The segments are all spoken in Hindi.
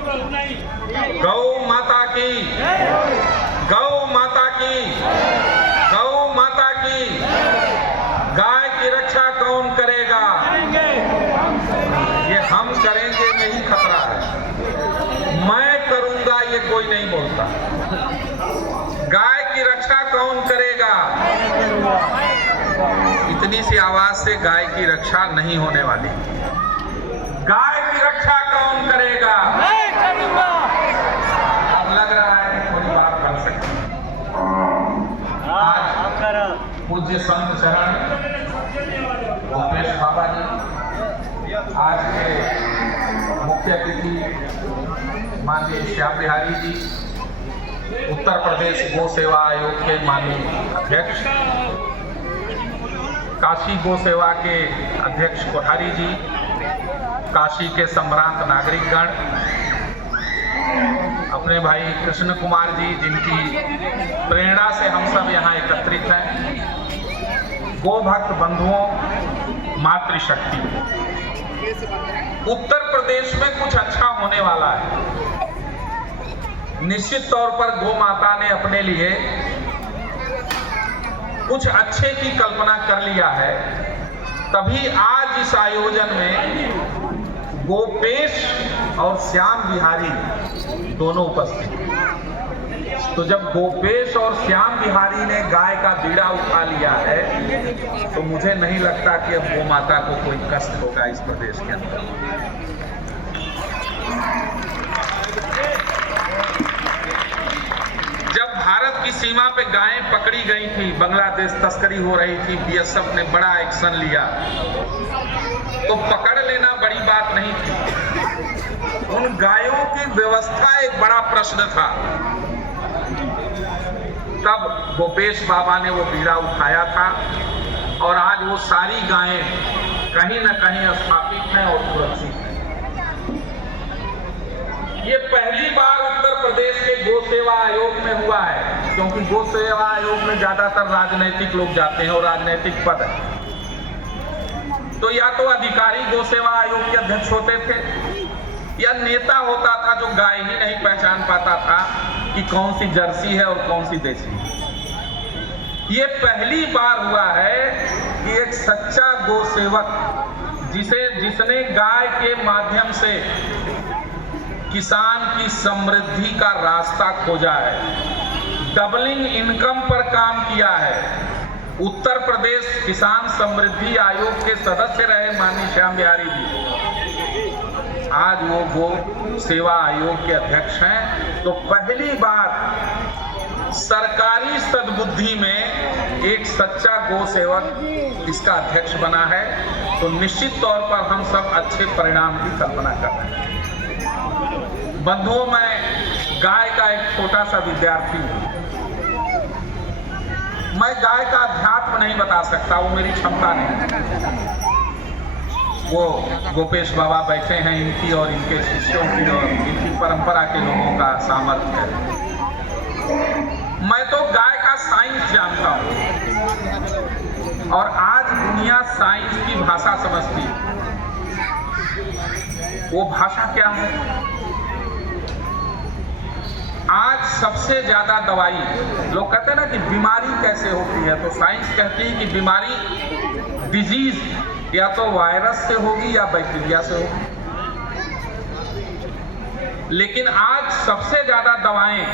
गौ माता की, गौ माता की, गौ माता की। गाय की रक्षा कौन करेगा? ये हम करेंगे, नहीं खतरा है। मैं करूंगा ये कोई नहीं बोलता। गाय की रक्षा कौन करेगा? इतनी सी आवाज से गाय की रक्षा नहीं होने वाली। गाय की रक्षा कौन करेगा? मैं करूंगा। अब लग रहा है कि थोड़ी बात कर सकते। आज पूज्य संत चरण भूपेश बाबा जी, आज के मुख्य अतिथि माननीय श्याम बिहारी जी, उत्तर प्रदेश गो सेवा आयोग के माननीय अध्यक्ष, काशी गो सेवा के अध्यक्ष कोठारी जी, काशी के संभ्रांत नागरिकगण, अपने भाई कृष्ण कुमार जी जिनकी प्रेरणा से हम सब यहाँ एकत्रित हैं, गो भक्त बंधुओं, मातृशक्ति। उत्तर प्रदेश में कुछ अच्छा होने वाला है। निश्चित तौर पर गो माता ने अपने लिए कुछ अच्छे की कल्पना कर लिया है, तभी आज इस आयोजन में गोपेश और श्याम बिहारी दोनों उपस्थित। तो जब गोपेश और श्याम बिहारी ने गाय का बीड़ा उठा लिया है, तो मुझे नहीं लगता कि अब गो माता को कोई कष्ट होगा इस प्रदेश के अंदर। जब भारत की सीमा पे गायें पकड़ी गई थी, बांग्लादेश तस्करी हो रही थी, बीएसएफ ने बड़ा एक्शन लिया, तो पकड़ लेना बड़ी बात नहीं थी। उन गायों की व्यवस्था एक बड़ा प्रश्न था। तब गोपेश बाबा ने वो बीड़ा उठाया था और आज वो सारी गायें कहीं न कहीं स्थापित हैं और सुरक्षित हैं। ये पहली बार उत्तर प्रदेश के गो सेवा आयोग में हुआ है, क्योंकि गो सेवा आयोग में ज्यादातर राजनीतिक लोग जाते हैं और राजनीतिक पद है। तो या तो अधिकारी गो सेवा आयोग के अध्यक्ष होते थे, या नेता होता था जो गाय ही नहीं पहचान पाता था कि कौन सी जर्सी है और कौन सी देसी। ये पहली बार हुआ है कि एक सच्चा गो सेवक जिसने गाय के माध्यम से किसान की समृद्धि का रास्ता खोजा है, डबलिंग इनकम पर काम किया है। उत्तर प्रदेश किसान समृद्धि आयोग के सदस्य रहे माननीय श्याम बिहारी जी, आज वो गो सेवा आयोग के अध्यक्ष हैं। तो पहली बार सरकारी सद्बुद्धि में एक सच्चा गो सेवक इसका अध्यक्ष बना है। तो निश्चित तौर पर हम सब अच्छे परिणाम की कल्पना कर रहे हैं। बंधुओं, मैं गाय का एक छोटा सा विद्यार्थी हूं। मैं गाय का अध्यात्म नहीं बता सकता, वो मेरी क्षमता नहीं। वो गोपेश बाबा बैठे हैं, इनकी और इनके शिष्यों की और इनकी परंपरा के लोगों का सामर्थ्य है। मैं तो गाय का साइंस जानता हूं, और आज दुनिया साइंस की भाषा समझती है। वो भाषा क्या है? आज सबसे ज्यादा दवाई, लोग कहते हैं ना कि बीमारी कैसे होती है, तो साइंस कहती है कि बीमारी, डिजीज या तो वायरस से होगी या बैक्टीरिया से होगी। लेकिन आज सबसे ज्यादा दवाएं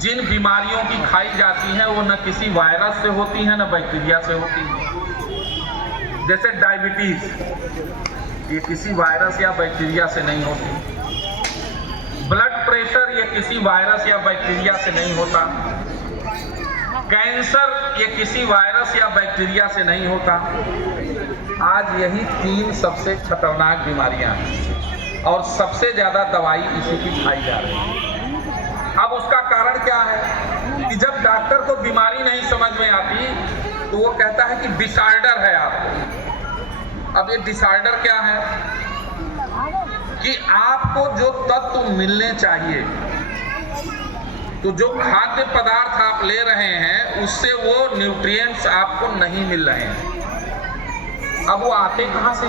जिन बीमारियों की खाई जाती हैं वो न किसी वायरस से होती हैं न बैक्टीरिया से होती हैं। जैसे डायबिटीज, ये किसी वायरस या बैक्टीरिया से नहीं होती। ब्लड प्रेशर ये किसी वायरस या बैक्टीरिया से नहीं होता। कैंसर ये किसी वायरस या बैक्टीरिया से नहीं होता। आज यही 3 सबसे खतरनाक बीमारियां हैं और सबसे ज्यादा दवाई इसी की खाई जा रही है। अब उसका कारण क्या है कि जब डॉक्टर को बीमारी नहीं समझ में आती तो वो कहता है कि डिसऑर्डर है आपको। अब ये डिसऑर्डर क्या है कि आपको जो तत्व मिलने चाहिए, तो जो खाद्य पदार्थ आप ले रहे हैं उससे वो न्यूट्रिएंट्स आपको नहीं मिल रहे हैं। अब वो आते कहां से?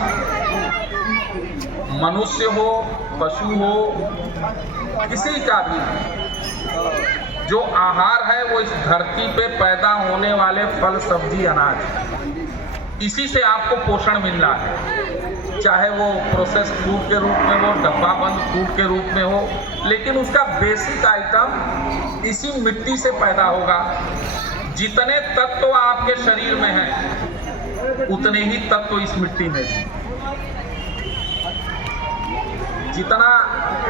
मनुष्य हो, पशु हो, किसी का भी, जो आहार है वो इस धरती पे पैदा होने वाले फल, सब्जी, अनाज, इसी से आपको पोषण मिल रहा है। चाहे वो प्रोसेस फूड के रूप में हो, डब्बा बंद फूड के रूप में हो, लेकिन उसका बेसिक आइटम इसी मिट्टी से पैदा होगा। जितने तत्व आपके शरीर में हैं, उतने ही तत्व इस मिट्टी में भी। जितना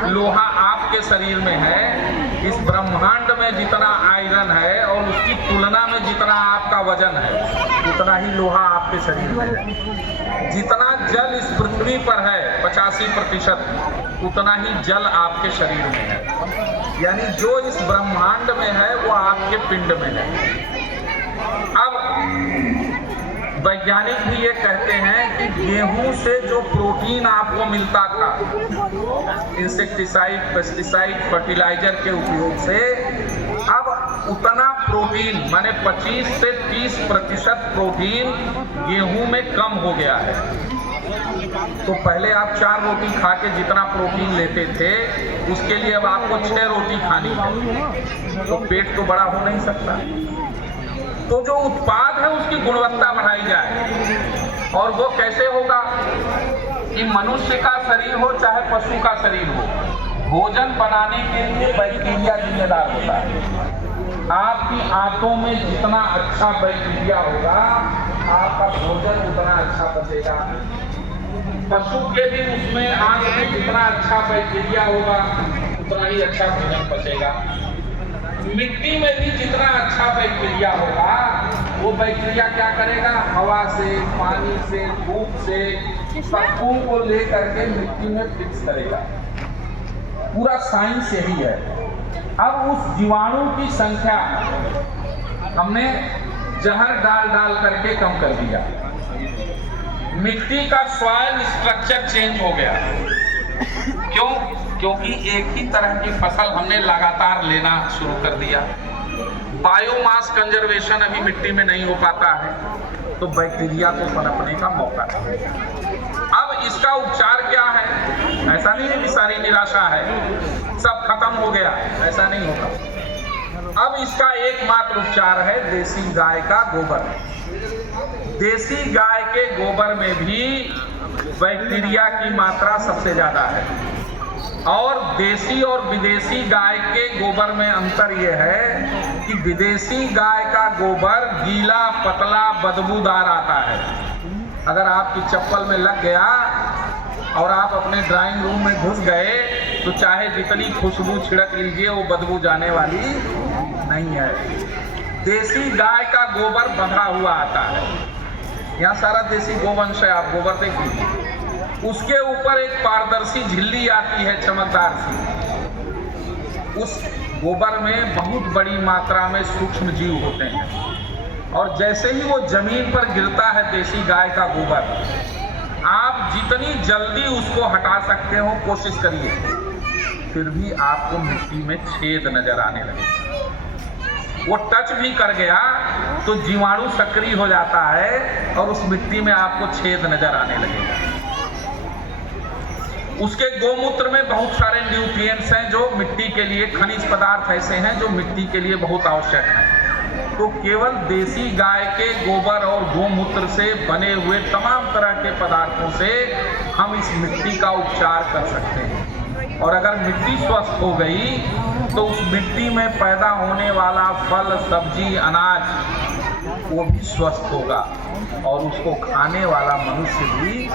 लोहा आपके शरीर में है, इस ब्रह्मांड में जितना आयरन है और उसकी तुलना में जितना आपका वजन है, उतना ही लोहा आपके शरीर में है। जितना जल इस पृथ्वी पर है 85%, उतना ही जल आपके शरीर में है। यानी जो इस ब्रह्मांड में है वो आपके पिंड में है। अब वैज्ञानिक भी ये कहते हैं कि गेहूं से जो प्रोटीन आपको मिलता था इंसेक्टिसाइड, पेस्टिसाइड, फर्टिलाइजर के उपयोग से, अब उतना प्रोटीन माने 25 से 30% प्रोटीन गेहूं में कम हो गया है। तो पहले आप 4 रोटी खा के जितना प्रोटीन लेते थे, उसके लिए अब आपको 6 रोटी खानी है। तो पेट तो बड़ा हो नहीं सकता। तो जो उत्पाद है उसकी गुणवत्ता बढ़ाई जाए। और वो कैसे होगा कि मनुष्य का शरीर हो चाहे पशु का शरीर हो, भोजन बनाने के लिए बैक्टीरिया जिम्मेदार होता है। आपकी आंतों में जितना अच्छा बैक्टीरिया होगा, आपका भोजन उतना अच्छा पचेगा। पशु के भी उसमें आंत में जितना अच्छा बैक्टीरिया होगा, उतना ही अच्छा भोजन पचेगा। मिट्टी में भी जितना अच्छा बैक्टीरिया होगा, वो बैक्टीरिया क्या करेगा, हवा से, पानी से, धूप से सबको को लेकर के मिट्टी में फिक्स करेगा। पूरा साइंस यही है। अब उस जीवाणु की संख्या हमने जहर डाल डाल करके कम कर दिया। मिट्टी का सॉइल स्ट्रक्चर चेंज हो गया। क्यों? क्योंकि एक ही तरह की फसल हमने लगातार लेना शुरू कर दिया। बायोमास कंजर्वेशन अभी मिट्टी में नहीं हो पाता है, तो बैक्टीरिया को पनपने का मौका है। अब इसका उपचार क्या है? ऐसा नहीं है कि सारी निराशा है, सब खत्म हो गया, ऐसा नहीं होगा। अब इसका एकमात्र उपचार है देसी गाय का गोबर। देसी गाय के गोबर में भी बैक्टीरिया की मात्रा सबसे ज्यादा है। और देसी और विदेशी गाय के गोबर में अंतर यह है कि विदेशी गाय का गोबर गीला, पतला, बदबूदार आता है। अगर आपकी चप्पल में लग गया और आप अपने ड्राइंग रूम में घुस गए, तो चाहे जितनी खुशबू छिड़क लीजिए, वो बदबू जाने वाली नहीं है। देसी गाय का गोबर बंधा हुआ आता है। यहाँ सारा देसी गोवंश है, आप गोबर देख लीजिए। उसके ऊपर एक पारदर्शी झिल्ली आती है, चमकदार सी। उस गोबर में बहुत बड़ी मात्रा में सूक्ष्म जीव होते हैं। और जैसे ही वो जमीन पर गिरता है देसी गाय का गोबर, आप जितनी जल्दी उसको हटा सकते हो कोशिश करिए, फिर भी आपको मिट्टी में छेद नजर आने लगे। वो टच भी कर गया तो जीवाणु सक्रिय हो जाता है और उस मिट्टी में आपको छेद नजर आने लगेगा। उसके गोमूत्र में बहुत सारे न्यूट्रिएंट्स हैं जो मिट्टी के लिए, खनिज पदार्थ ऐसे हैं जो मिट्टी के लिए बहुत आवश्यक हैं। तो केवल देसी गाय के गोबर और गोमूत्र से बने हुए तमाम तरह के पदार्थों से हम इस मिट्टी का उपचार कर सकते हैं। और अगर मिट्टी स्वस्थ हो गई तो उस मिट्टी में पैदा होने वाला फल, सब्जी, अनाज वो भी स्वस्थ होगा और उसको खाने वाला मनुष्य भी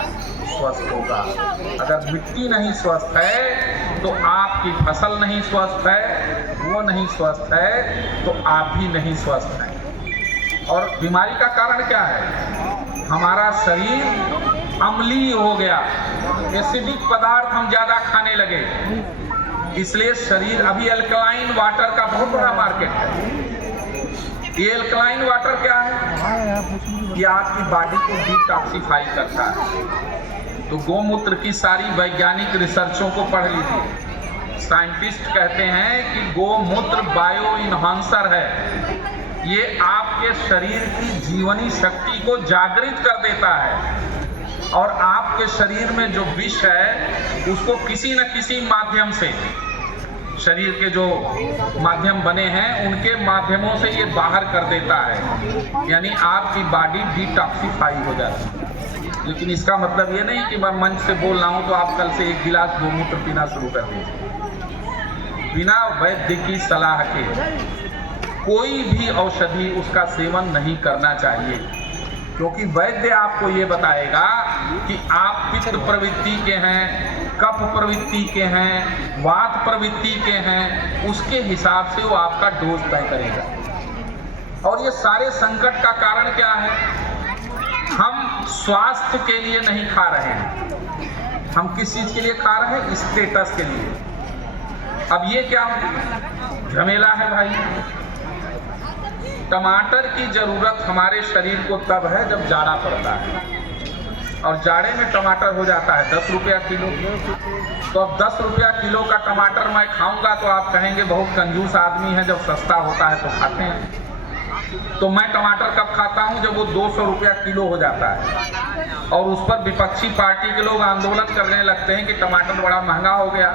स्वस्थ होगा। अगर मिट्टी नहीं स्वस्थ है तो आपकी फसल नहीं स्वस्थ है, वो नहीं स्वस्थ है तो आप भी नहीं स्वस्थ हैं। और बीमारी का कारण क्या है? हमारा शरीर अम्लीय हो गया, एसिडिक पदार्थ हम ज्यादा खाने लगे, इसलिए शरीर। अभी अल्कलाइन वाटर का बहुत बड़ा मार्केट है। ये अल्कलाइन वाटर क्या है? ये आपकी बॉडी को डिटॉक्सिफाई करता है। तो गोमूत्र की सारी वैज्ञानिक रिसर्चों को पढ़ लीजिए। साइंटिस्ट कहते हैं कि गोमूत्र बायो इन्हांसर है। ये आपके शरीर की जीवनी शक्ति को जागृत कर देता है और आपको आपके शरीर में जो विष है उसको किसी न किसी माध्यम से, शरीर के जो माध्यम बने हैं उनके माध्यमों से ये बाहर कर देता है, यानी आपकी बॉडी डिटॉक्सिफाई हो जाती है। लेकिन इसका मतलब ये नहीं कि मैं मंच से बोल रहा हूँ तो आप कल से 1 गिलास गोमूत्र पीना शुरू कर दीजिए। बिना वैद्य की सलाह के कोई भी औषधि उसका सेवन नहीं करना चाहिए, क्योंकि वैद्य आपको ये बताएगा कि आप पित्त प्रवृत्ति के हैं, कफ प्रवृत्ति के हैं, वात प्रवृत्ति के हैं, उसके हिसाब से वो आपका डोज तय करेगा। और ये सारे संकट का कारण क्या है? हम स्वास्थ्य के लिए नहीं खा रहे हैं, हम किस चीज के लिए खा रहे हैं? स्टेटस के लिए। अब ये क्या झमेला है भाई? टमाटर की जरूरत हमारे शरीर को तब है जब जाड़ा पड़ता है, और जाड़े में टमाटर हो जाता है 10 रुपया किलो। तो अब 10 रुपया किलो का टमाटर मैं खाऊंगा तो आप कहेंगे बहुत कंजूस आदमी है, जब सस्ता होता है तो खाते हैं। तो मैं टमाटर कब खाता हूं? जब वो 200 रुपया किलो हो जाता है और उस पर विपक्षी पार्टी के लोग आंदोलन करने लगते हैं कि टमाटर बड़ा महंगा हो गया।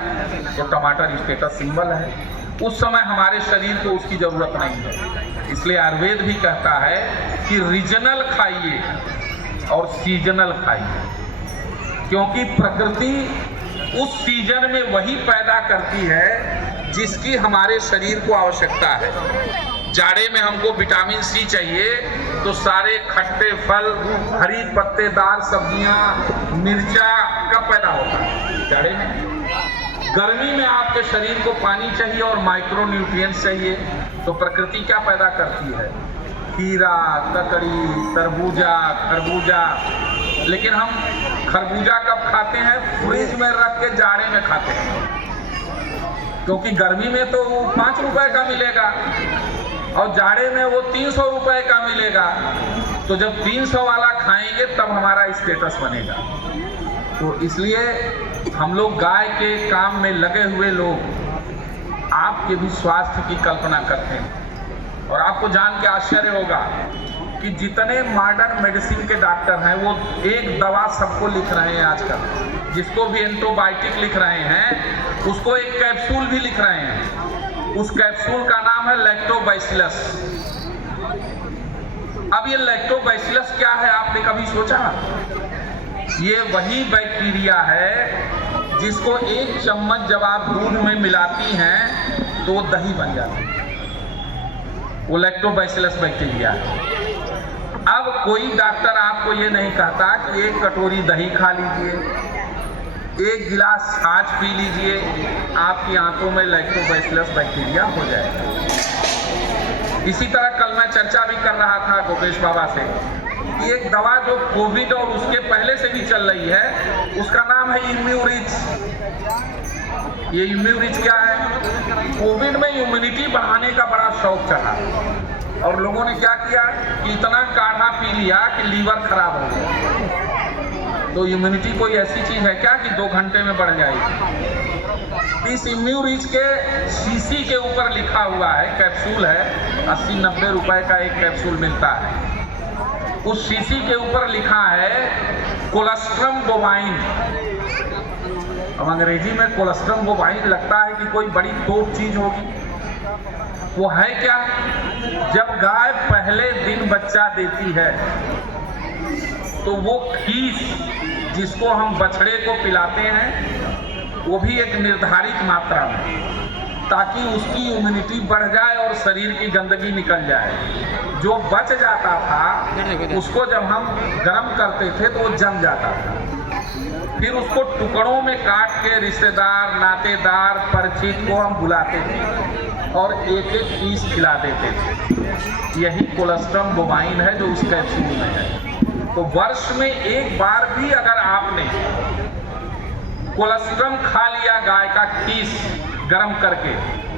तो टमाटर स्टेटस सिंबल है, उस समय हमारे शरीर को उसकी जरूरत नहीं है। इसलिए आयुर्वेद भी कहता है कि रीजनल खाइए और सीजनल खाइए, क्योंकि प्रकृति उस सीजन में वही पैदा करती है जिसकी हमारे शरीर को आवश्यकता है। जाड़े में हमको विटामिन सी चाहिए तो सारे खट्टे फल, हरी पत्तेदार सब्जियां, मिर्चा कब पैदा होता है? जाड़े में। गर्मी में आपके शरीर को पानी चाहिए और माइक्रो न्यूट्रिएंट्स चाहिए, तो प्रकृति क्या पैदा करती है? खीरा, ककड़ी, तरबूजा, खरबूजा। लेकिन हम खरबूजा कब खाते हैं? फ्रिज में रख के जाड़े में खाते हैं, क्योंकि गर्मी में तो वो 5 रुपए का मिलेगा और जाड़े में वो 300 रुपए का मिलेगा। तो जब 300 वाला खाएंगे तब हमारा स्टेटस बनेगा। तो इसलिए हम लोग गाय के काम में लगे हुए लोग आपके भी स्वास्थ्य की कल्पना करते हैं। और आपको जान के आश्चर्य होगा कि जितने मॉडर्न मेडिसिन के डॉक्टर हैं वो एक दवा सबको लिख रहे हैं आजकल। जिसको भी एंटीबायोटिक लिख रहे हैं उसको एक कैप्सूल भी लिख रहे हैं। उस कैप्सूल का नाम है लैक्टोबैसिलस। अब ये लैक्टोबैसिलस क्या है, आपने कभी सोचा? ये वही बैक्टीरिया है जिसको 1 चम्मच जब आप दूध में मिलाती हैं तो वो दही बन जाती है। वो लैक्टोबैसिलस बैक्टीरिया है। अब कोई डॉक्टर आपको ये नहीं कहता कि 1 कटोरी दही खा लीजिए, 1 गिलास छाछ पी लीजिए, आपकी आंतों में लैक्टोबैसिलस बैक्टीरिया हो जाएगा। इसी तरह कल मैं चर्चा भी कर रहा था गोपेश बाबा से कि एक दवा जो कोविड और उसके पहले से भी चल रही है उसका नाम है इम्यूरिच। ये इम्यूरिच क्या है? कोविड में इम्यूनिटी बढ़ाने का बड़ा शौक चढ़ा और लोगों ने क्या किया कि इतना काढ़ा पी लिया कि लीवर खराब हो गया। तो इम्यूनिटी कोई ऐसी चीज है क्या कि 2 घंटे में बढ़ जाएगी? इस इम्यूरिच के शीशी के ऊपर लिखा हुआ है, कैप्सूल है, 80-90 रुपए का एक कैप्सूल मिलता है। उस शीशी के ऊपर लिखा है कोलेस्ट्रम बोवाइन। अब अंग्रेजी में कोलेस्ट्रम बोवाइन लगता है कि कोई बड़ी तोप चीज होगी। वो है क्या? जब गाय पहले दिन बच्चा देती है तो वो खीस जिसको हम बछड़े को पिलाते हैं वो भी एक निर्धारित मात्रा में, ताकि उसकी इम्यूनिटी बढ़ जाए और शरीर की गंदगी निकल जाए। जो बच जाता था उसको जब हम गर्म करते थे तो वो जम जाता था। फिर उसको टुकड़ों में काट के रिश्तेदार, नातेदार, परिचित को हम बुलाते थे और 1-1 पीस खिला देते थे। यही कोलेस्ट्रम बोवाइन है जो उस कैप्सूल में है। तो वर्ष में 1 बार भी अगर आपने कोलेस्ट्रम खा लिया गाय का खीस गर्म करके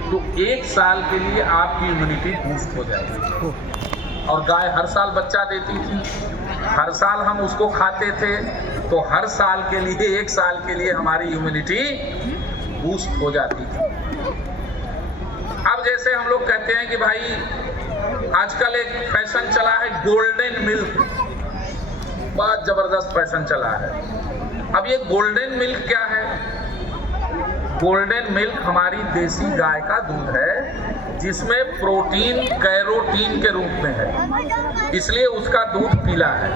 तो 1 साल के लिए आपकी इम्यूनिटी बूस्ट हो जाएगी। और गाय हर साल बच्चा देती थी, हर साल हम उसको खाते थे, तो हर साल के लिए 1 साल के लिए हमारी इम्यूनिटी बूस्ट हो जाती थी। अब जैसे हम लोग कहते हैं कि भाई आजकल एक फैशन चला है गोल्डन मिल्क, बहुत जबरदस्त फैशन चला है। अब ये गोल्डन मिल्क क्या है? गोल्डन मिल्क हमारी देसी गाय का दूध है जिसमें प्रोटीन कैरोटीन के रूप में है, इसलिए उसका दूध पीला है।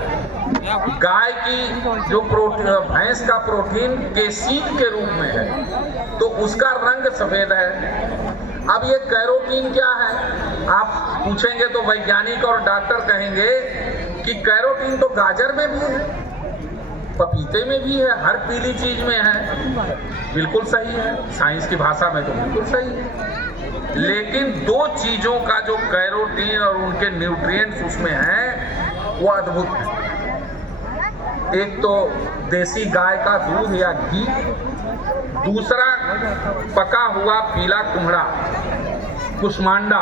गाय की जो भैंस का प्रोटीन केसीन के रूप में है तो उसका रंग सफेद है। अब ये कैरोटीन क्या है आप पूछेंगे तो वैज्ञानिक और डॉक्टर कहेंगे कि कैरोटीन तो गाजर में भी है, पपीते में भी है, हर पीली चीज में है। बिल्कुल सही है, साइंस की भाषा में तो बिल्कुल सही है, लेकिन दो चीजों का जो कैरोटीन और उनके न्यूट्रिएंट्स उसमें हैं वो अद्भुत है। एक तो देसी गाय का दूध या घी, दूसरा पका हुआ पीला कुम्हड़ा कुष्मांडा।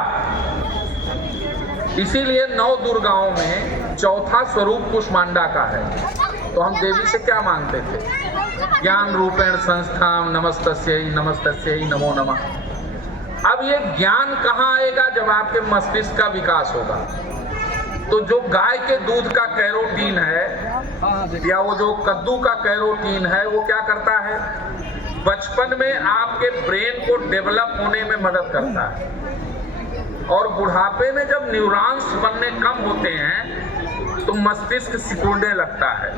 इसीलिए 9 दुर्गाओं में चौथा स्वरूप कुष्मांडा का है। तो हम देवी से क्या मांगते थे? ज्ञान रूपेण संस्थाम नमस्तस्यै नमस्तस्यै नमो नमः। अब ये ज्ञान कहाँ आएगा? जब आपके मस्तिष्क का विकास होगा। तो जो गाय के दूध का कैरोटीन है या वो जो कद्दू का कैरोटीन है वो क्या करता है? बचपन में आपके ब्रेन को डेवलप होने में मदद करता है और बुढ़ापे में जब न्यूरॉन्स बनने कम होते हैं तो मस्तिष्क सिकुड़ने लगता है,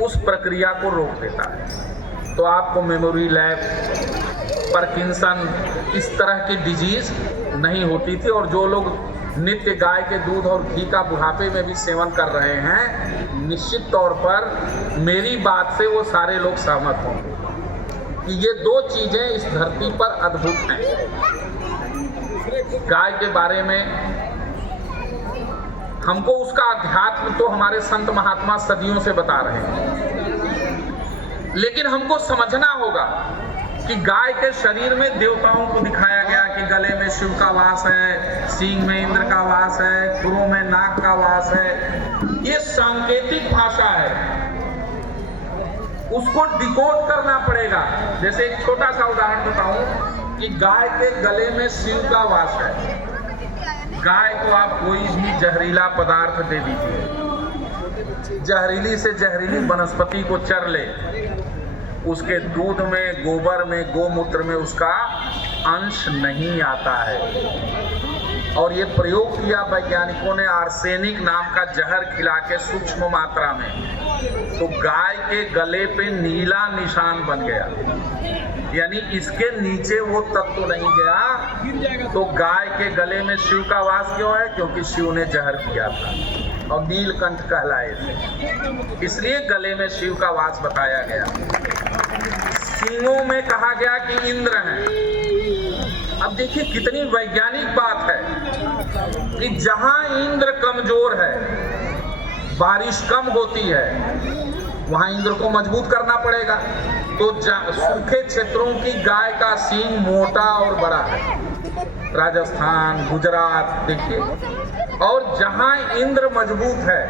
उस प्रक्रिया को रोक देता है। तो आपको मेमोरी लैप, पार्किंसन इस तरह की डिजीज नहीं होती थी। और जो लोग नित्य गाय के दूध और घी का बुढ़ापे में भी सेवन कर रहे हैं, निश्चित तौर पर मेरी बात से वो सारे लोग सहमत होंगे कि ये दो चीजें इस धरती पर अद्भुत हैं। गाय के बारे में हमको उसका अध्यात्म तो हमारे संत महात्मा सदियों से बता रहे हैं, लेकिन हमको समझना होगा कि गाय के शरीर में देवताओं को दिखाया गया कि गले में शिव का वास है, सींग में इंद्र का वास है, खुरों में नाग का वास है। ये सांकेतिक भाषा है, उसको डिकोड करना पड़ेगा। जैसे एक छोटा सा उदाहरण बताऊं कि गाय के गले में शिव का वास है। गाय को आप कोई भी जहरीला पदार्थ दे दीजिए, जहरीली से जहरीली वनस्पति को चर ले, उसके दूध में, गोबर में, गोमूत्र में उसका अंश नहीं आता है। और ये प्रयोग किया वैज्ञानिकों ने आर्सेनिक नाम का जहर खिला के सूक्ष्म मात्रा में, तो गाय के गले पे नीला निशान बन गया, यानी इसके नीचे वो तत्व नहीं गया। तो गाय के गले में शिव का वास क्यों है? क्योंकि शिव ने जहर किया था और नीलकंठ कहलाए थे, इसलिए गले में शिव का वास बताया गया। सींगों में कहा गया कि इंद्र हैं। अब देखिए कितनी वैज्ञानिक बात है कि जहां इंद्र कमजोर है, बारिश कम होती है, वहां इंद्र को मजबूत करना पड़ेगा। तो सूखे क्षेत्रों की गाय का सींग मोटा और बड़ा है, राजस्थान, गुजरात देखिए। और जहां इंद्र मजबूत है,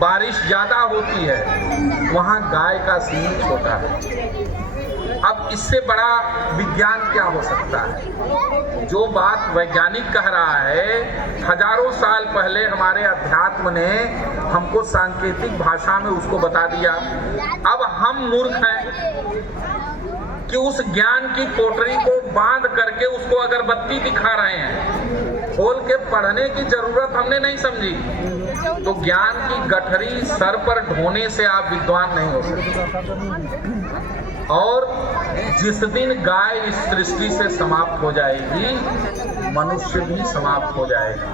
बारिश ज्यादा होती है, वहां गाय का सींग छोटा है। अब इससे बड़ा विज्ञान क्या हो सकता है? जो बात वैज्ञानिक कह रहा है, हजारों साल पहले हमारे अध्यात्म ने हमको सांकेतिक भाषा में उसको बता दिया। अब हम मूर्ख हैं कि उस ज्ञान की पोटरी को बांध करके उसको अगरबत्ती दिखा रहे हैं। खोल के पढ़ने की जरूरत हमने नहीं समझी। तो ज्ञान की गठरी सर पर ढोने से आप विद्वान नहीं हो सकते। और जिस दिन गाय इस सृष्टि से समाप्त हो जाएगी, मनुष्य भी समाप्त हो जाएगा।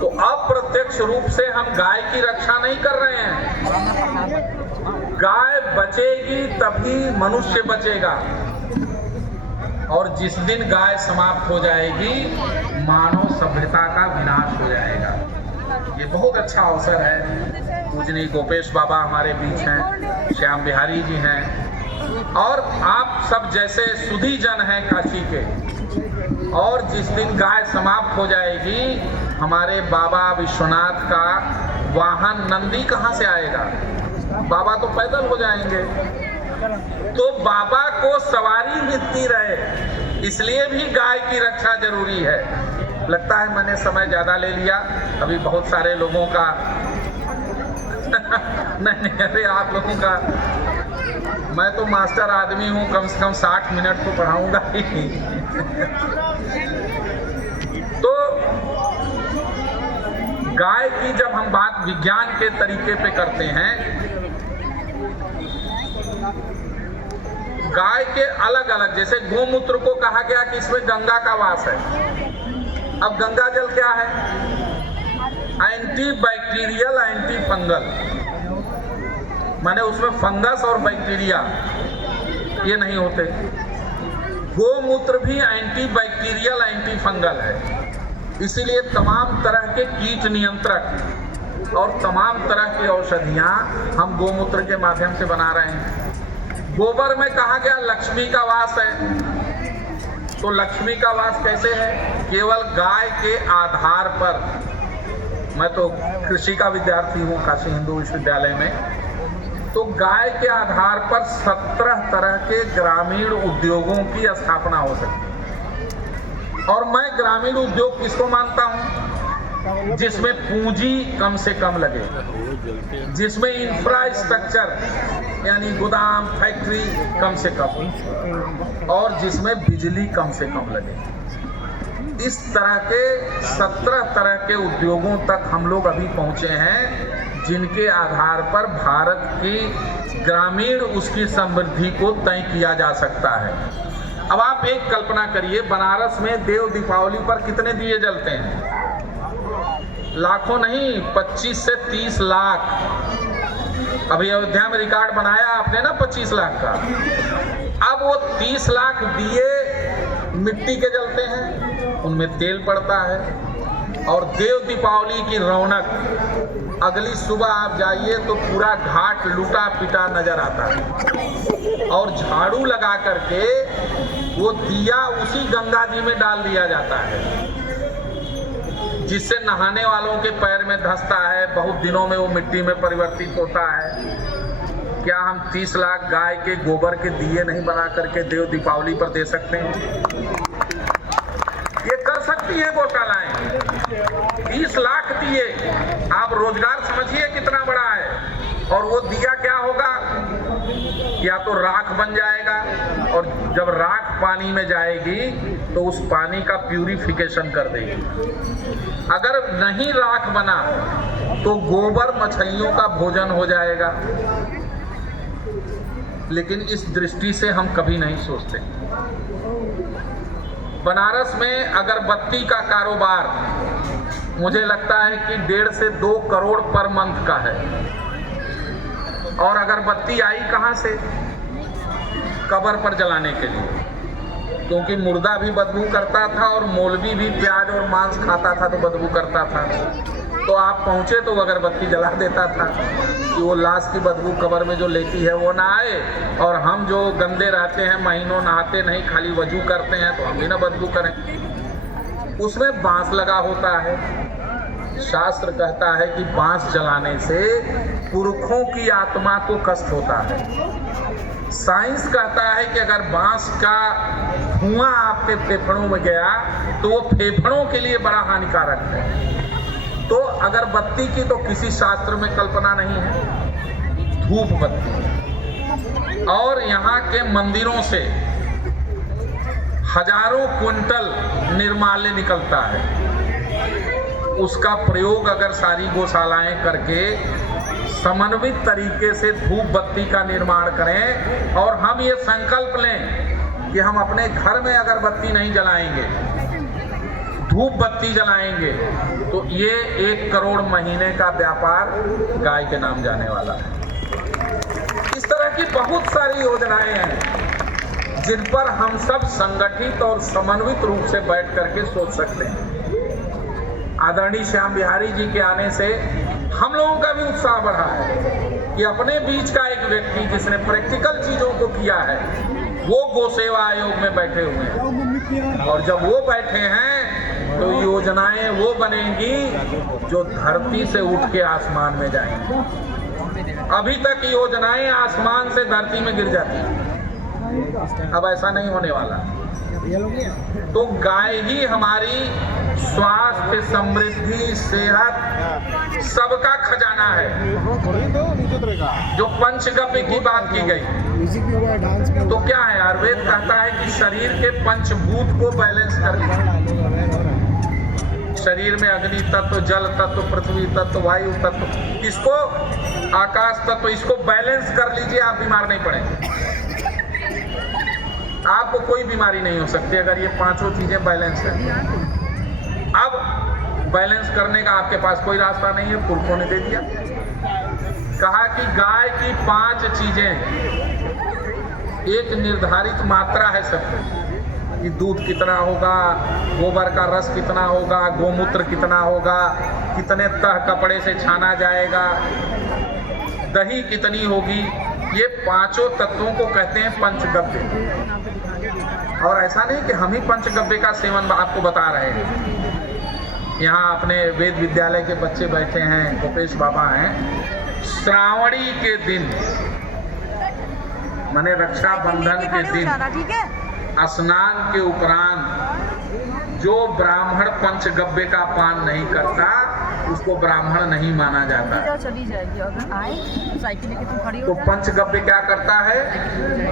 तो अप्रत्यक्ष रूप से हम गाय की रक्षा नहीं कर रहे हैं। गाय बचेगी तभी मनुष्य बचेगा। और जिस दिन गाय समाप्त हो जाएगी, मानव सभ्यता का विनाश हो जाएगा। ये बहुत अच्छा अवसर है। पूजनीय गोपेश बाबा हमारे बीच हैं, श्याम बिहारी जी हैं, और आप सब जैसे सुधी जन हैं काशी के। और जिस दिन गाय समाप्त हो जाएगी, हमारे बाबा विश्वनाथ का वाहन नंदी कहाँ से आएगा? बाबा तो पैदल हो जाएंगे। तो बाबा को सवारी मिलती रहे, इसलिए भी गाय की रक्षा जरूरी है। लगता है मैंने समय ज्यादा ले लिया, अभी बहुत सारे लोगों का नहीं, अरे आप लोगों का मैं तो मास्टर आदमी हूँ, कम से कम 60 मिनट तो पढ़ाऊंगा ही। तो गाय की जब हम बात विज्ञान के तरीके पे करते हैं, गाय के अलग अलग, जैसे गोमूत्र को कहा गया कि इसमें गंगा का वास है। अब गंगा जल क्या है? एंटी बैक्टीरियल, एंटी फंगल, माने उसमें फंगस और बैक्टीरिया ये नहीं होते। गोमूत्र भी एंटी बैक्टीरियल, एंटी फंगल है, इसीलिए तमाम तरह के कीट नियंत्रक और तमाम तरह की औषधियां हम गोमूत्र के माध्यम से बना रहे हैं। गोबर में कहा गया लक्ष्मी का वास है, तो लक्ष्मी का वास कैसे है? केवल गाय के आधार पर। मैं तो कृषि का विद्यार्थी हूँ काशी हिंदू विश्वविद्यालय में, तो गाय के आधार पर 17 तरह के ग्रामीण उद्योगों की स्थापना हो सकती है। और मैं ग्रामीण उद्योग किसको मानता हूं? जिसमें पूंजी कम से कम लगे, जिसमें इंफ्रास्ट्रक्चर यानी गोदाम, फैक्ट्री कम से कम, और जिसमें बिजली कम से कम लगे। इस तरह के 17 तरह के उद्योगों तक हम लोग अभी पहुंचे हैं, जिनके आधार पर भारत की ग्रामीण उसकी समृद्धि को तय किया जा सकता है। अब आप एक कल्पना करिए, बनारस में देव दीपावली पर कितने दिए जलते हैं? लाखों नहीं, 25 से 30 लाख। अभी अयोध्या में रिकॉर्ड बनाया आपने ना 25 लाख का। अब वो 30 लाख दिए मिट्टी के जलते हैं, उनमें तेल पड़ता है, और देव दीपावली की रौनक अगली सुबह आप जाइए तो पूरा घाट लूटा पिटा नजर आता है, और झाड़ू लगा करके वो दिया उसी गंगा जी में डाल दिया जाता है, जिससे नहाने वालों के पैर में धंसता है, बहुत दिनों में वो मिट्टी में परिवर्तित होता है। क्या हम 30 लाख गाय के गोबर के दिए नहीं बना करके देव दीपावली पर दे सकते हैं? ये कर सकती है गौशालाएं। 30 लाख दिए, आप रोजगार समझिए कितना बड़ा है। और वो दिया क्या होगा? या तो राख बन जाएगा, और जब राख पानी में जाएगी तो उस पानी का प्यूरिफिकेशन कर देगी। अगर नहीं राख बना तो गोबर मछलियों का भोजन हो जाएगा। लेकिन इस दृष्टि से हम कभी नहीं सोचते। बनारस में अगरबत्ती का कारोबार मुझे लगता है कि 1.5 से 2 करोड़ पर मंथ का है। और अगरबत्ती आई कहाँ से? कब्र पर जलाने के लिए, क्योंकि मुर्दा भी बदबू करता था और मौलवी भी प्याज और मांस खाता था तो बदबू करता था। तो आप पहुंचे तो अगरबत्ती जला देता था कि वो लाश की बदबू कब्र में जो लेती है वो ना आए, और हम जो गंदे रहते हैं, महीनों नहाते नहीं, खाली वजू करते हैं, तो हम भी ना बदबू करें। उसमें बांस लगा होता है। शास्त्र कहता है कि बांस जलाने से पुरखों की आत्मा को कष्ट होता है। साइंस कहता है कि अगर बांस का धुआं आपके फेफड़ों में गया तो वो फेफड़ों के लिए बड़ा हानिकारक है। तो अगरबत्ती की तो किसी शास्त्र में कल्पना नहीं है। धूप बत्ती, और यहाँ के मंदिरों से हजारों क्विंटल निर्माल्य निकलता है। उसका प्रयोग अगर सारी गौशालाएं करके समन्वित तरीके से धूप बत्ती का निर्माण करें, और हम ये संकल्प लें कि हम अपने घर में अगरबत्ती नहीं जलाएंगे, धूप बत्ती जलाएंगे, तो ये 1 करोड़ महीने का व्यापार गाय के नाम जाने वाला है। इस तरह की बहुत सारी योजनाएं हैं जिन पर हम सब संगठित और समन्वित रूप से बैठ करके सोच सकते हैं। आदरणीय श्याम बिहारी जी के आने से हम लोगों का भी उत्साह बढ़ा है कि अपने बीच का एक व्यक्ति जिसने प्रैक्टिकल चीजों को किया है वो गौ सेवा आयोग में बैठे हुए हैं, और जब वो बैठे हैं तो योजनाएं वो बनेंगी जो धरती से उठ के आसमान में जाएंगी। अभी तक योजनाएं आसमान से धरती में गिर जाती हैं, अब ऐसा नहीं होने वाला। तो गाय ही हमारी स्वास्थ्य, समृद्धि, सेहत सबका खजाना जाना है। जो पंचगव्य की बात की गई, तो क्या है, आयुर्वेद कहता है कि शरीर के पंचभूत को बैलेंस करना। शरीर में अग्नि तत्व, जल तत्व, पृथ्वी तत्व, वायु तत्व, इसको आकाश तत्व, इसको बैलेंस कर लीजिए, आप बीमार नहीं पड़ेंगे। आपको कोई बीमारी नहीं हो सकती अगर ये पांचों चीजें बैलेंस है। अब बैलेंस करने का आपके पास कोई रास्ता नहीं है, पुरखों ने दे दिया। कहा कि गाय की 5 चीजें, एक निर्धारित मात्रा है सबकी, कि दूध कितना होगा, गोबर का रस कितना होगा, गोमूत्र कितना होगा, कितने तह कपड़े से छाना जाएगा, दही कितनी होगी। ये पांचों तत्वों को कहते हैं पंचगव्य। और ऐसा नहीं कि हम ही पंचगव्य का सेवन आपको बता रहे हैं। यहाँ अपने वेद विद्यालय के बच्चे बैठे हैं, गोपेश बाबा हैं। श्रावणी के दिन, माने रक्षाबंधन के दिन, स्नान के उपरांत जो ब्राह्मण पंचगव्य का पान नहीं करता, उसको ब्राह्मण नहीं माना जाता। चली जाएगी अगर आए साइकिल लेके तुम खड़ी हो। तो पंचगव्य क्या करता है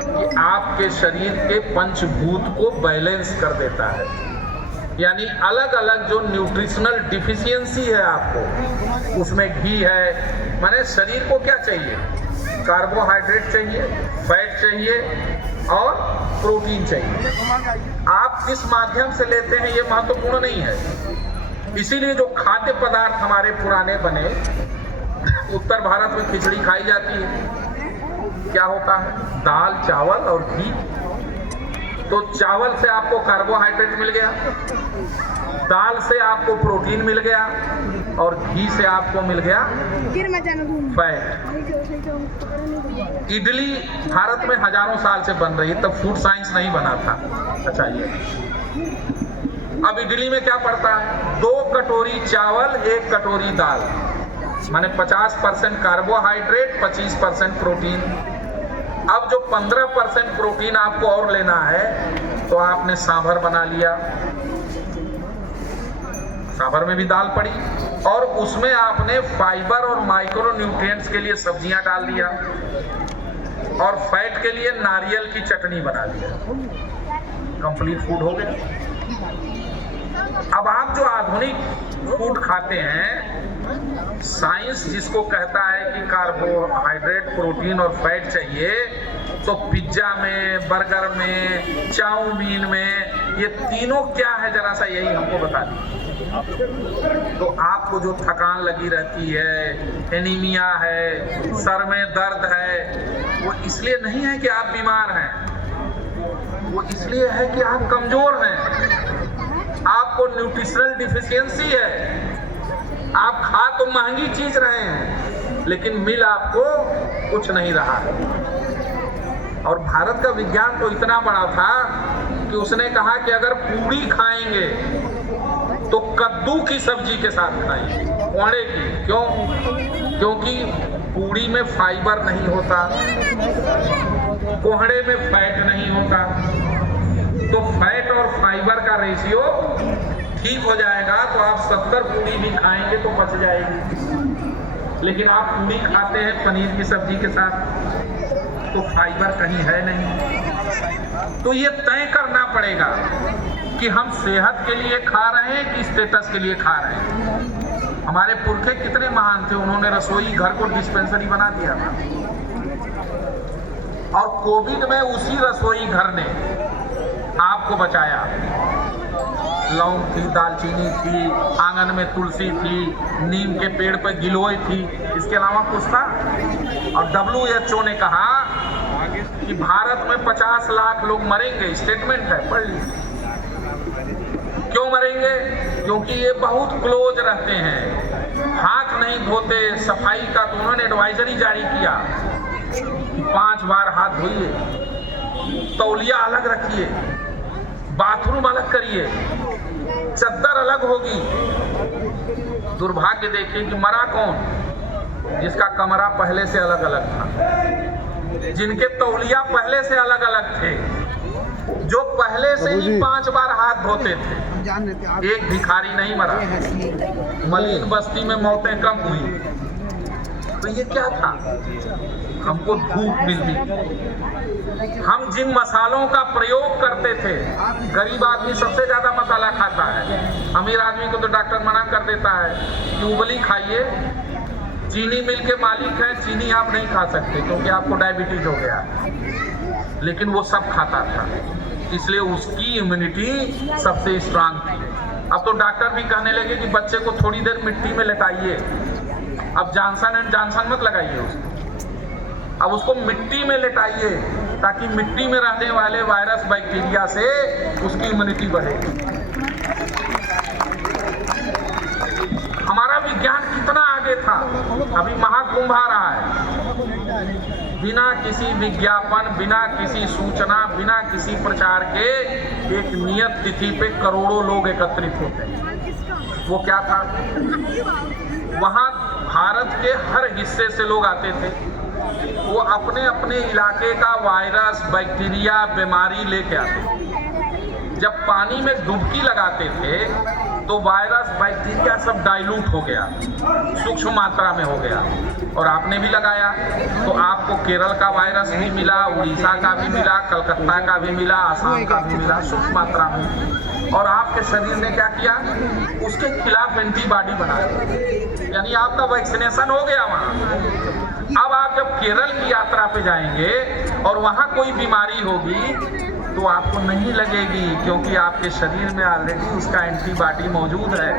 कि आपके शरीर के पंचभूत को बैलेंस कर देता है। यानी अलग अलग जो न्यूट्रिशनल डिफिशियंसी है आपको, उसमें घी है, माने शरीर को क्या चाहिए, कार्बोहाइड्रेट चाहिए, फैट चाहिए और प्रोटीन चाहिए। आप किस माध्यम से लेते हैं ये महत्वपूर्ण नहीं है। इसीलिए जो खाद्य पदार्थ हमारे पुराने बने, उत्तर भारत में खिचड़ी खाई जाती है, क्या होता है, दाल, चावल और घी। तो चावल से आपको कार्बोहाइड्रेट मिल गया, दाल से आपको प्रोटीन मिल गया और घी से आपको मिल गया फैट। इडली भारत में हजारों साल से बन रही है, तब फूड साइंस नहीं बना था। अच्छा, ये अब इडली में क्या पड़ता है, 2 कटोरी चावल, 1 कटोरी दाल, माने 50% कार्बोहाइड्रेट, 25% प्रोटीन। अब जो 15% प्रोटीन आपको और लेना है, तो आपने सांभर बना लिया, सांभर में भी दाल पड़ी, और उसमें आपने फाइबर और माइक्रो न्यूट्रिएंट्स के लिए सब्जियां डाल दिया, और फैट के लिए नारियल की चटनी बना लिया। कंप्लीट फूड हो गया। अब आप जो आधुनिक फूड खाते हैं, साइंस जिसको कहता है कि कार्बोहाइड्रेट, प्रोटीन और फैट चाहिए, तो पिज्जा में, बर्गर में, चाउमीन में, ये तीनों क्या है, जरा सा यही हमको बता दीजिए। तो आपको जो थकान लगी रहती है, एनीमिया है, सर में दर्द है, वो इसलिए नहीं है कि आप बीमार हैं, वो इसलिए है कि आप कमजोर हैं, आपको न्यूट्रिशनल डिफिशियंसी है। आप खा तो महंगी चीज रहे हैं, लेकिन मिल आपको कुछ नहीं रहा है। और भारत का विज्ञान तो इतना बड़ा था कि उसने कहा कि अगर पूरी खाएंगे तो कद्दू की सब्जी के साथ खाएंगे, कोहड़े की। क्यों? क्योंकि पूरी में फाइबर नहीं होता, कोहड़े में फैट नहीं होता, तो फैट और फाइबर का रेशियो ठीक हो जाएगा, तो आप 70 पूरी भी खाएंगे तो बच जाएगी। लेकिन आप पूरी खाते हैं पनीर की सब्जी के साथ, तो फाइबर कहीं है नहीं। तो ये तय करना पड़ेगा कि हम सेहत के लिए खा रहे हैं कि स्टेटस के लिए खा रहे हैं। हमारे पुरखे कितने महान थे, उन्होंने रसोई घर को डिस्पेंसरी बना दिया था, और कोविड में उसी रसोई घर ने आपको बचाया। लौंग थी, दालचीनी थी, आंगन में तुलसी थी, नीम के पेड़ पर गिलोय थी, इसके अलावा कुछ था। और WHO ने कहा कि भारत में 50 लाख लोग मरेंगे, स्टेटमेंट है, पढ़ लीजिए। क्यों मरेंगे? क्योंकि ये बहुत क्लोज रहते हैं, हाथ नहीं धोते, सफाई का तो उन्होंने एडवाइजरी जारी किया कि 5 बार हाथ धोइए, तौलिया अलग रखिए, बाथरूम अलग करिए, चद्दर अलग होगी। दुर्भाग्य देखिए कि मरा कौन? जिसका कमरा पहले से अलग अलग था, जिनके तौलिया पहले से अलग अलग थे, जो पहले से ही 5 बार हाथ धोते थे। एक भिखारी नहीं मरा। मलिन बस्ती में मौतें कम हुई, तो ये क्या था? हमको धूप मिलती, हम जिन मसालों का प्रयोग करते थे, गरीब आदमी सबसे ज्यादा मसाला खाता है, अमीर आदमी को तो डॉक्टर मना कर देता है कि उबली खाइए। चीनी मिल के मालिक है, चीनी आप नहीं खा सकते क्योंकि आपको डायबिटीज हो गया, लेकिन वो सब खाता था, इसलिए उसकी इम्यूनिटी सबसे स्ट्रांग थी। अब तो डॉक्टर भी कहने लगे कि बच्चे को थोड़ी देर मिट्टी में लेटाइए, अब जॉनसन एंड जॉनसन मत लगाइए उसको, अब उसको मिट्टी में लेटाइए ताकि मिट्टी में रहने वाले वायरस बैक्टीरिया से उसकी इम्यूनिटी बढ़े। हमारा विज्ञान कितना आगे था। अभी महाकुंभ आ रहा है, बिना किसी विज्ञापन, बिना किसी सूचना, बिना किसी प्रचार के एक नियत तिथि पे करोड़ों लोग एकत्रित होते हैं। वो क्या था? वहां भारत के हर हिस्से से लोग आते थे, वो अपने अपने इलाके का वायरस, बैक्टीरिया, बीमारी लेके आते थे। जब पानी में डुबकी लगाते थे तो वायरस, बैक्टीरिया सब डाइल्यूट हो गया, सूक्ष्म मात्रा में हो गया। और आपने भी लगाया तो आपको केरल का वायरस भी मिला, उड़ीसा का भी मिला, कलकत्ता का भी मिला, आसाम का भी मिला, सूक्ष्म मात्रा में। और आपके शरीर ने क्या किया? उसके खिलाफ एंटीबॉडी बना दी, यानी आपका वैक्सीनेशन हो गया वहाँ। अब आप जब केरल की यात्रा पे जाएंगे और वहाँ कोई बीमारी होगी तो आपको नहीं लगेगी, क्योंकि आपके शरीर में ऑलरेडी उसका एंटीबॉडी मौजूद है।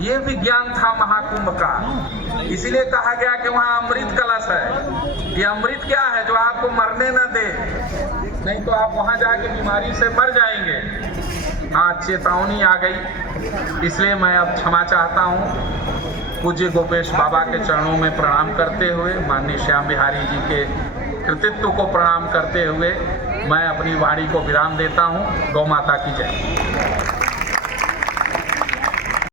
ये विज्ञान था महाकुंभ का। इसीलिए कहा गया कि वहाँ अमृत कलश है। ये अमृत क्या है? जो आपको मरने न दे, नहीं तो आप वहाँ जाके बीमारी से मर जाएंगे। हाँ, चेतावनी आ गई, इसलिए मैं अब क्षमा चाहता हूँ। पूज्य गोपेश बाबा के चरणों में प्रणाम करते हुए, माननीय श्याम बिहारी जी के कृतित्व को प्रणाम करते हुए मैं अपनी वाणी को विराम देता हूँ। गौ माता की जय।